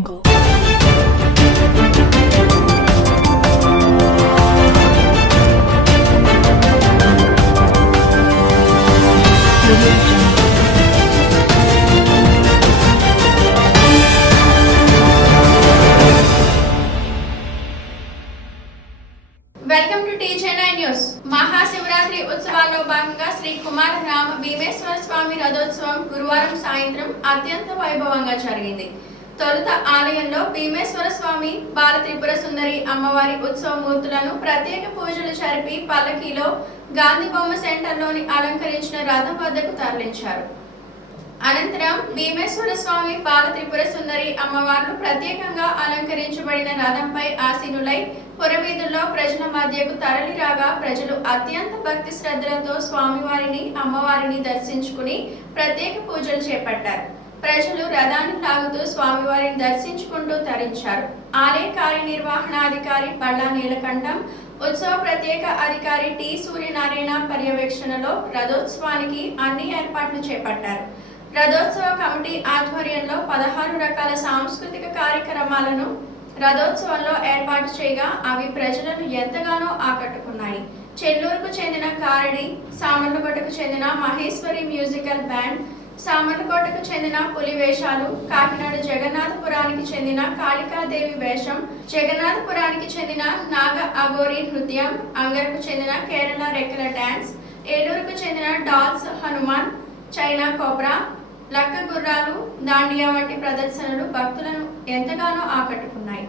Welcome to టీజేనై news Mahashivratri ఉత్సవాల్లో భాగంగా శ్రీ కుమార రామ భీమేశ్వర స్వామి రథోత్సవం గురువారం సాయంత్రం అత్యంత వైభవంగా జరిగింది. తొలుత ఆలయంలో భీమేశ్వర స్వామి బాల త్రిపుర సుందరి అమ్మవారి ఉత్సవ మూర్తులను ప్రత్యేక పూజలు జరిపి పల్లకీలో గాంధీ బొమ్మ సెంటర్లోని అలంకరించిన రథం వద్దకు తరలించారు. అనంతరం భీమేశ్వర స్వామి బాల త్రిపుర సుందరి అమ్మవార్లు ప్రత్యేకంగా అలంకరించబడిన రథంపై ఆసీనులై పురవీధుల్లో ప్రజల మధ్యకు తరలిరాగా ప్రజలు అత్యంత భక్తి శ్రద్ధలతో స్వామివారిని అమ్మవారిని దర్శించుకుని ప్రత్యేక పూజలు చేపట్టారు. ప్రజలు రథాన్ని తాగుతూ స్వామివారిని దర్శించుకుంటూ తరించారు. ఆలయ కార్యనిర్వహణాధికారి పళ్ళా నీలకంఠం ఉత్సవ ప్రత్యేక అధికారి టి సూర్యనారాయణ పర్యవేక్షణలో రథోత్సవానికి అన్ని ఏర్పాట్లు చేపట్టారు. రథోత్సవ కమిటీ ఆధ్వర్యంలో పదహారు రకాల సాంస్కృతిక కార్యక్రమాలను రథోత్సవంలో ఏర్పాటు చేయగా అవి ప్రజలను ఎంతగానో ఆకట్టుకున్నాయి. చెల్లూరుకు చెందిన కారడి సామర్లకోటకు చెందిన మహేశ్వరి మ్యూజికల్ బ్యాండ్ సామర్లకోటకు చెందిన పులి వేషాలు కాకినాడ జగన్నాథపురానికి చెందిన కాళికాదేవి వేషం జగన్నాథపురానికి చెందిన నాగ అగోరి నృత్యం అంగరకు చెందిన కేరళ రెక్కల డ్యాన్స్ ఏలూరుకు చెందిన డాల్స్ హనుమాన్ చైనా కోబ్రా లక్క గుర్రాలు దాండియా వంటి ప్రదర్శనలు భక్తులను ఎంతగానో ఆకట్టుకున్నాయి.